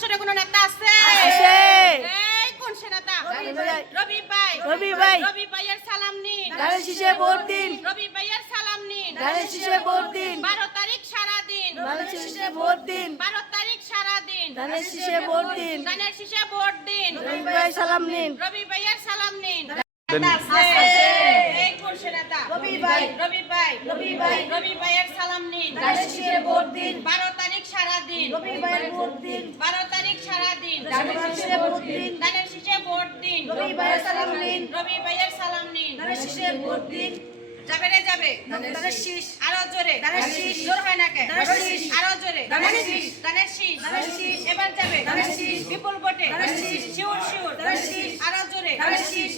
সংসদে কোনো নেতা আছে? এই কোন সে নেতা? রবি ভাই। রবি ভাইয়ের সালাম নিন। ধানের শীষে ভোট দিন। রবি ভাইয়ের সালাম নিন। ধানের শীষে ভোট দিন। 12 তারিখ সারা দিন। ধানের শীষে ভোট দিন। 12 তারিখ সারা দিন। ধানের শীষে ভোট দিন। ধানের শীষে ভোট দিন। রবি ভাই সালাম নিন। রবি ভাইয়ের সালাম নিন। এই কোন সে নেতা? রবি ভাই। রবি ভাই। রবি ভাইয়ের সালাম নিন। ধানের শীষে ভোট দিন। 12 তারিখ সারা দিন। রবি ভাইয়ের ভোট দিন। 12 তারিখ সারা দিন। ধানের শীষে ভোট দিন। ধানের শীষে ভোট দিন। রবি ভাইয়ের সালাম নিন। রবি ভাইয়ের সালাম নিন। ধানের শীষে ভোট দিন। যাবে রে যাবে। ধানের শীষ। আরো জোরে। ধানের শীষ। জোর হয় না কে? ধানের শীষ। আরো জোরে। ধানের শীষ। ধানের শীষ। ধানের শীষ। এবার যাবে। ধানের শীষ। বিপুল ভোটে। ধানের শীষ। Sure sure. ধানের শীষ। আরো জোরে। ধানের শীষ।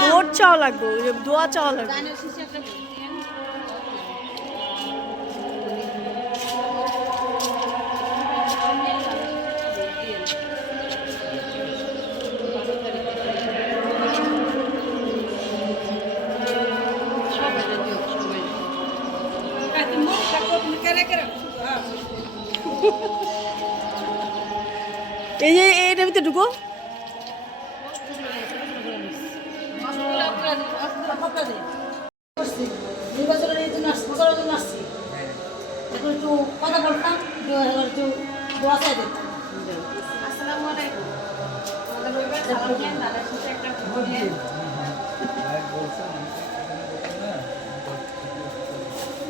ভোট চাওয়া লাগবে, দোয়া চাওয়া লাগবে। ধানের শীষে একটা ভোট দিন। এই যে এটার ভিতরে ঢুকো। নির্বাচনের এই জন্য আসছি, প্রচারের জন্য আসছি। এখন একটু কথা বলতাম, একটু দোয়া চাই দিতাম। আসসালামু আলাইকুম। আমাদের রবিবার সালাম নিন। ধানের শীষে একটা ভোট দিন।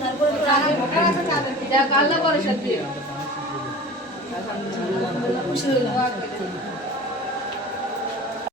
তারপরে তো যারা ভোটার আছে তাদেরকে যা আল্লাহ ভরসা দিয়ে খুশি হইলাম।